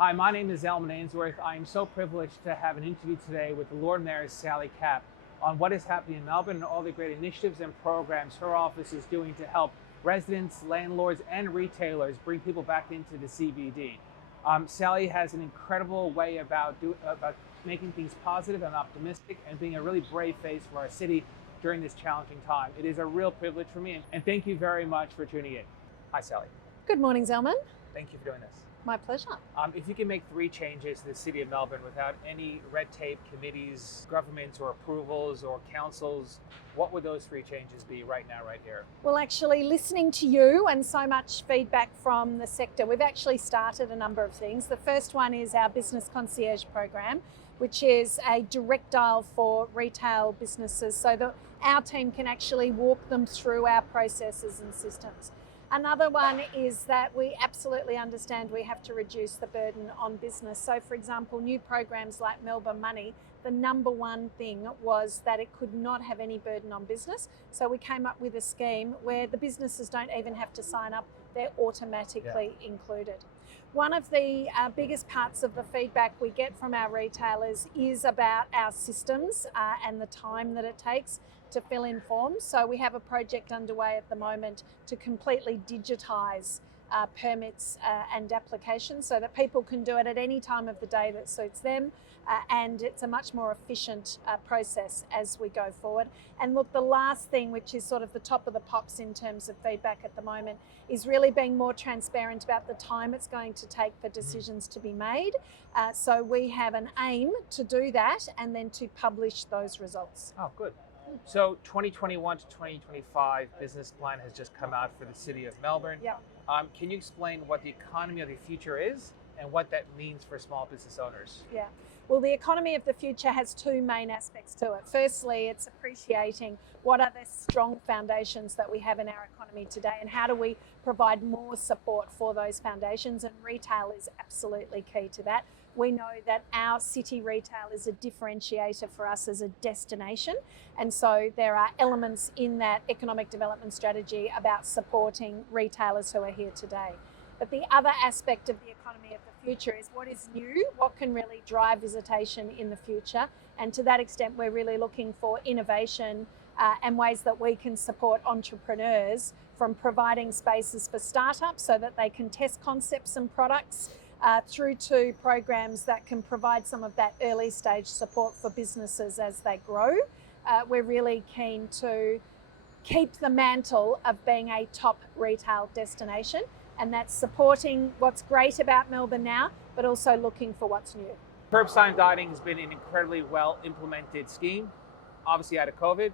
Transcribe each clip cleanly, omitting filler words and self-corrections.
Hi, my name is Elman Ainsworth. I am so privileged to have an interview today with the Lord Mayor, Sally Capp, on what is happening in Melbourne and all the great initiatives and programs her office is doing to help residents, landlords, and retailers bring people back into the CBD. Sally has an incredible way about making things positive and optimistic and being a really brave face for our city during this challenging time. It is a real privilege for me, and thank you very much for tuning in. Hi, Sally. Good morning, Zelman. Thank you for doing this. My pleasure. If you can make 3 changes to the city of Melbourne without any red tape, committees, governments, or approvals, or councils, what would those 3 changes be right now, right here? Well, actually, listening to you and so much feedback from the sector, we've actually started a number of things. The first one is our business concierge program, which is a direct dial for retail businesses so that our team can actually walk them through our processes and systems. Another one is that we absolutely understand we have to reduce the burden on business. So, for example, new programs like Melbourne Money, the number one thing was that it could not have any burden on business. So we came up with a scheme where the businesses don't even have to sign up, they're automatically included. One of the biggest parts of the feedback we get from our retailers is about our systems and the time that it takes to fill in forms. So we have a project underway at the moment to completely digitise permits and applications so that people can do it at any time of the day that suits them, and it's a much more efficient process as we go forward. And look, the last thing, which is sort of the top of the pops in terms of feedback at the moment, is really being more transparent about the time it's going to take for decisions to be made. So we have an aim to do that and then to publish those results. Oh, good. So 2021 to 2025 business plan has just come out for the city of Melbourne. Yeah. Can you explain what the economy of the future is and what that means for small business owners? Yeah. Well, the economy of the future has 2 main aspects to it. Firstly, it's appreciating what are the strong foundations that we have in our economy today and how do we provide more support for those foundations, and retail is absolutely key to that. We know that our city retail is a differentiator for us as a destination, and so there are elements in that economic development strategy about supporting retailers who are here today. But the other aspect of the economy of the future is what is new, what can really drive visitation in the future, and to that extent we're really looking for innovation and ways that we can support entrepreneurs, from providing spaces for startups so that they can test concepts and products, through to programs that can provide some of that early stage support for businesses as they grow. We're really keen to keep the mantle of being a top retail destination, and that's supporting what's great about Melbourne now, but also looking for what's new. Curbside dining has been an incredibly well implemented scheme, obviously out of COVID.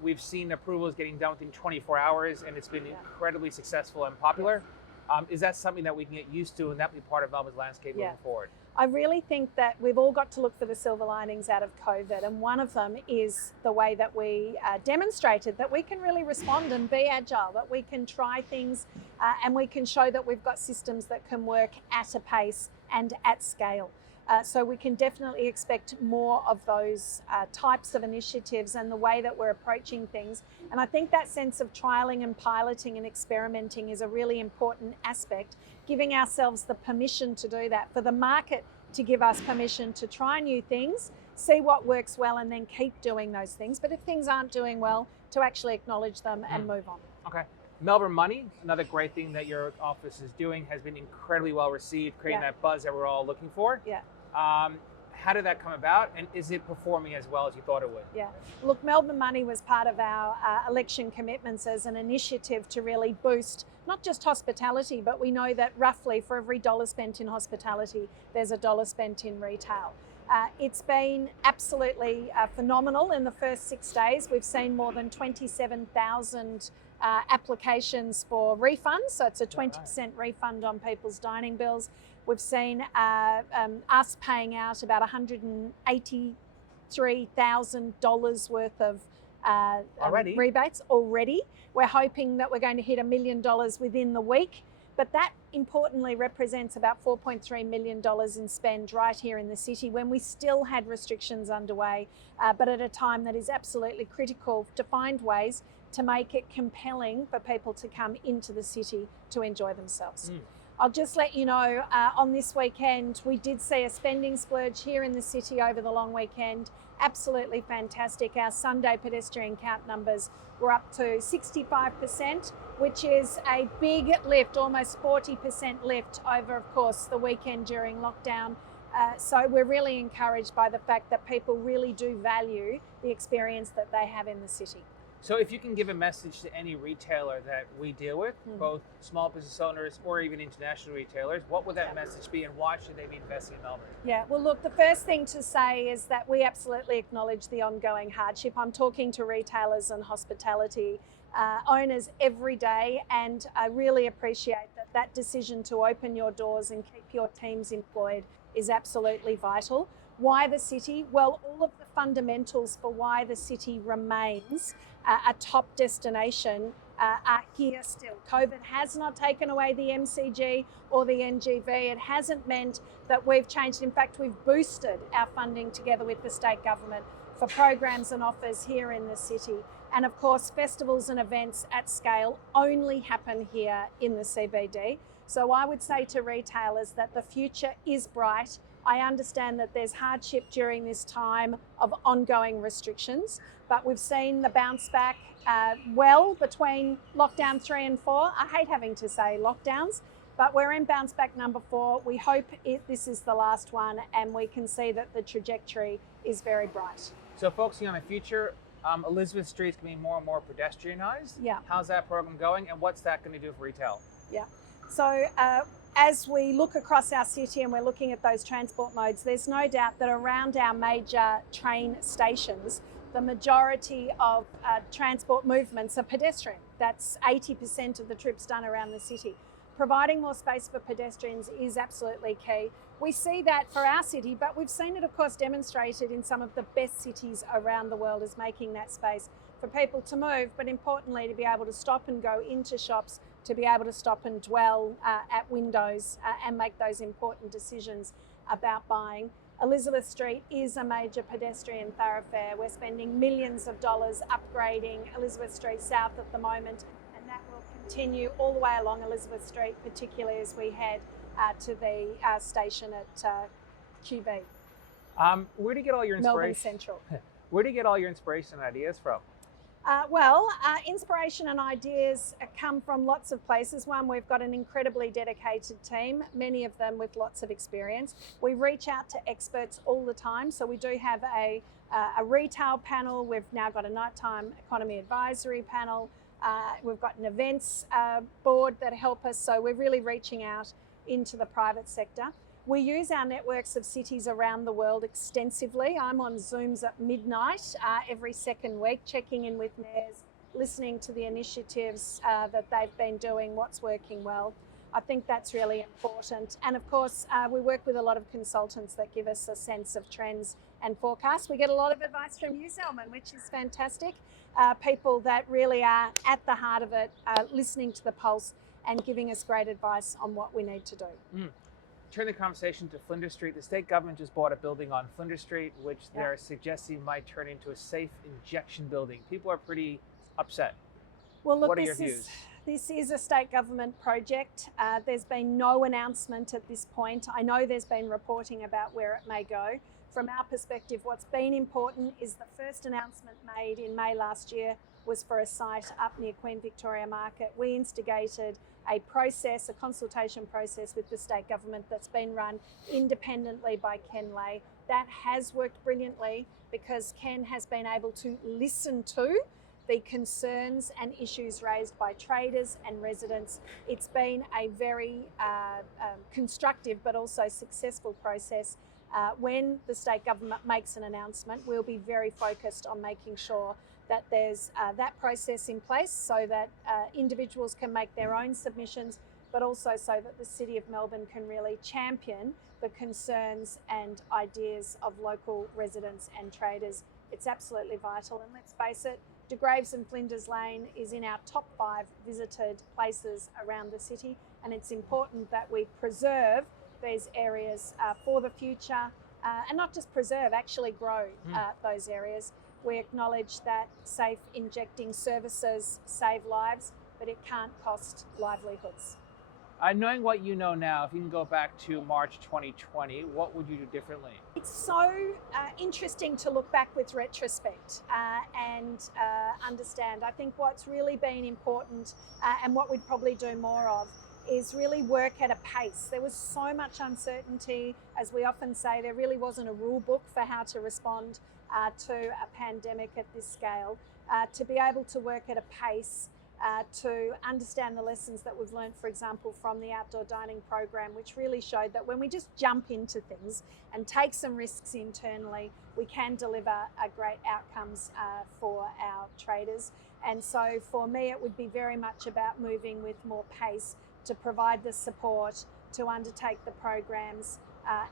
We've seen approvals getting done within 24 hours, and it's been incredibly successful and popular. Is that something that we can get used to and that be part of Melbourne's landscape moving forward? I really think that we've all got to look for the silver linings out of COVID, and one of them is the way that we demonstrated that we can really respond and be agile, that we can try things and we can show that we've got systems that can work at a pace and at scale. So we can definitely expect more of those types of initiatives and the way that we're approaching things. And I think that sense of trialling and piloting and experimenting is a really important aspect, giving ourselves the permission to do that, for the market to give us permission to try new things, see what works well, and then keep doing those things. But if things aren't doing well, to actually acknowledge them and move on. Okay. Melbourne Money, another great thing that your office is doing, has been incredibly well received, creating that buzz that we're all looking for. Yeah. How did that come about, and is it performing as well as you thought it would? Yeah, look, Melbourne Money was part of our election commitments as an initiative to really boost not just hospitality, but we know that roughly for every $1 spent in hospitality, there's a $1 spent in retail. It's been absolutely phenomenal in the first 6 days. We've seen more than 27,000 applications for refunds, so it's a 20% refund on people's dining bills. We've seen us paying out about $183,000 worth of rebates already. We're hoping that we're going to hit $1 million within the week, but that importantly represents about $4.3 million in spend right here in the city when we still had restrictions underway, but at a time that is absolutely critical to find ways to make it compelling for people to come into the city to enjoy themselves. I'll just let you know, on this weekend, we did see a spending splurge here in the city over the long weekend. Absolutely fantastic. Our Sunday pedestrian count numbers were up to 65%, which is a big lift, almost 40% lift over, of course, the weekend during lockdown. So we're really encouraged by the fact that people really do value the experience that they have in the city. So if you can give a message to any retailer that we deal with, both small business owners or even international retailers, what would that message be, and why should they be investing in Melbourne? Yeah, well, look, the first thing to say is that we absolutely acknowledge the ongoing hardship. I'm talking to retailers and hospitality owners every day, and I really appreciate that decision to open your doors and keep your teams employed is absolutely vital. Why the city? Well, all of the fundamentals for why the city remains a top destination are here still. COVID has not taken away the MCG or the NGV. It hasn't meant that we've changed. In fact, we've boosted our funding together with the state government for programs and offers here in the city. And of course, festivals and events at scale only happen here in the CBD. So I would say to retailers that the future is bright. I understand that there's hardship during this time of ongoing restrictions, but we've seen the bounce back well between lockdown 3 and 4. I hate having to say lockdowns, but we're in bounce back number 4. We hope this is the last one, and we can see that the trajectory is very bright. So focusing on the future, Elizabeth Street is going to be more and more pedestrianised. Yeah. How's that program going, and what's that going to do for retail? Yeah. So as we look across our city and we're looking at those transport modes, there's no doubt that around our major train stations, the majority of transport movements are pedestrian. That's 80% of the trips done around the city. Providing more space for pedestrians is absolutely key. We see that for our city, but we've seen it, of course, demonstrated in some of the best cities around the world as making that space for people to move, but importantly, to be able to stop and go into shops, to be able to stop and dwell at windows and make those important decisions about buying. Elizabeth Street is a major pedestrian thoroughfare. We're spending millions of dollars upgrading Elizabeth Street South at the moment, and that will continue all the way along Elizabeth Street, particularly as we head to the station at QV. Where do you get all your inspiration? Melbourne Central. Where do you get all your inspiration and ideas from? Inspiration and ideas come from lots of places. One, we've got an incredibly dedicated team, many of them with lots of experience. We reach out to experts all the time. So we do have a retail panel. We've now got a nighttime economy advisory panel. We've got an events board that help us. So we're really reaching out into the private sector. We use our networks of cities around the world extensively. I'm on Zooms at midnight every second week, checking in with mayors, listening to the initiatives that they've been doing, what's working well. I think that's really important. And of course, we work with a lot of consultants that give us a sense of trends and forecasts. We get a lot of advice from you, Selman, which is fantastic. People that really are at the heart of it, listening to the pulse and giving us great advice on what we need to do. Turn the conversation to Flinders Street. The state government just bought a building on Flinders Street, which they're suggesting might turn into a safe injection building. People are pretty upset. Well, look, what are your views? This is a state government project. There's been no announcement at this point. I know there's been reporting about where it may go. From our perspective, what's been important is the first announcement made in May last year was for a site up near Queen Victoria Market. We instigated a process, a consultation process with the state government that's been run independently by Ken Lay. That has worked brilliantly because Ken has been able to listen to the concerns and issues raised by traders and residents. It's been a very constructive but also successful process. When the state government makes an announcement, we'll be very focused on making sure that there's that process in place so that individuals can make their own submissions, but also so that the City of Melbourne can really champion the concerns and ideas of local residents and traders. It's absolutely vital. And let's face it, De Graves and Flinders Lane is in our top 5 visited places around the city. And it's important that we preserve these areas for the future and not just preserve, actually grow those areas. We acknowledge that safe injecting services save lives, but it can't cost livelihoods. Knowing what you know now, if you can go back to March 2020, what would you do differently? It's so interesting to look back with retrospect and understand. I think what's really been important and what we'd probably do more of is really work at a pace. There was so much uncertainty. As we often say, there really wasn't a rule book for how to respond to a pandemic at this scale. To be able to work at a pace, to understand the lessons that we've learned, for example, from the outdoor dining program, which really showed that when we just jump into things and take some risks internally, we can deliver great outcomes for our traders. And so for me, it would be very much about moving with more pace to provide the support, to undertake the programs,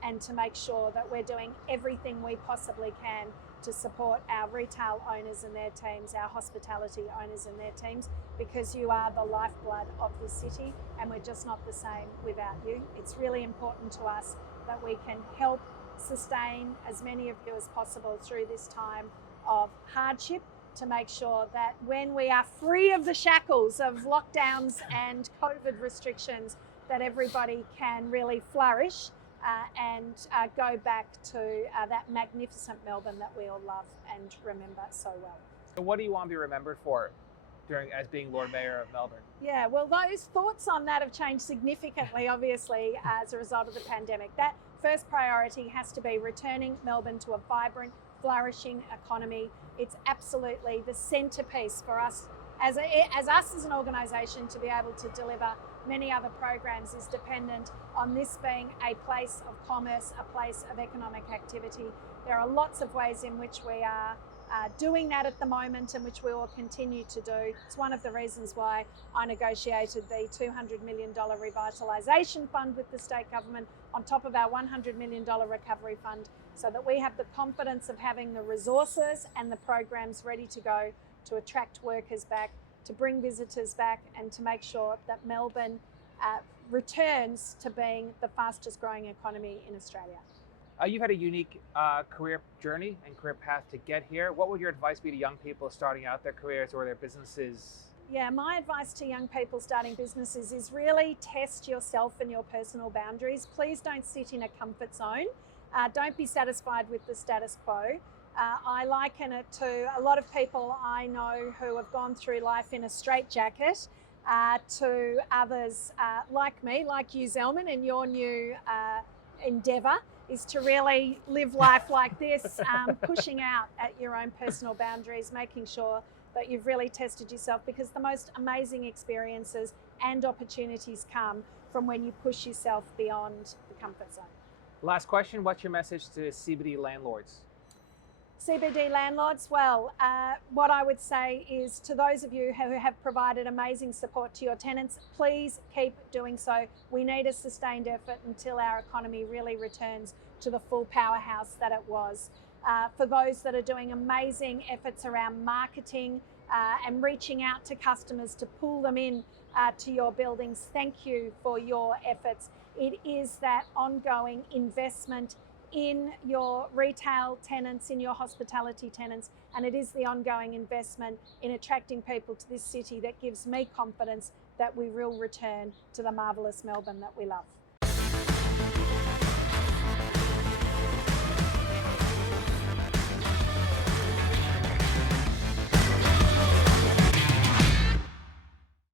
and to make sure that we're doing everything we possibly can to support our retail owners and their teams, our hospitality owners and their teams, because you are the lifeblood of this city and we're just not the same without you. It's really important to us that we can help sustain as many of you as possible through this time of hardship, to make sure that when we are free of the shackles of lockdowns and COVID restrictions, that everybody can really flourish and go back to that magnificent Melbourne that we all love and remember so well. So what do you want to be remembered for as being Lord Mayor of Melbourne? Yeah, well, those thoughts on that have changed significantly, obviously, as a result of the pandemic. That first priority has to be returning Melbourne to a vibrant, flourishing economy. It's absolutely the centrepiece for us as an organisation to be able to deliver many other programs is dependent on this being a place of commerce, a place of economic activity. There are lots of ways in which we are doing that at the moment and which we will continue to do. It's one of the reasons why I negotiated the $200 million revitalisation fund with the state government on top of our $100 million recovery fund, so that we have the confidence of having the resources and the programs ready to go to attract workers back, to bring visitors back, and to make sure that Melbourne returns to being the fastest growing economy in Australia. You've had a unique career journey and career path to get here. What would your advice be to young people starting out their careers or their businesses? Yeah, my advice to young people starting businesses is really test yourself and your personal boundaries. Please don't sit in a comfort zone. Don't be satisfied with the status quo. I liken it to a lot of people I know who have gone through life in a straitjacket, to others like me, like you, Zelman, and your new endeavour is to really live life like this, pushing out at your own personal boundaries, making sure that you've really tested yourself, because the most amazing experiences and opportunities come from when you push yourself beyond the comfort zone. Last question, what's your message to CBD landlords? CBD landlords, well, what I would say is to those of you who have provided amazing support to your tenants, please keep doing so. We need a sustained effort until our economy really returns to the full powerhouse that it was. For those that are doing amazing efforts around marketing and reaching out to customers to pull them in to your buildings, thank you for your efforts. It is that ongoing investment in your retail tenants, in your hospitality tenants, and it is the ongoing investment in attracting people to this city that gives me confidence that we will return to the marvellous Melbourne that we love.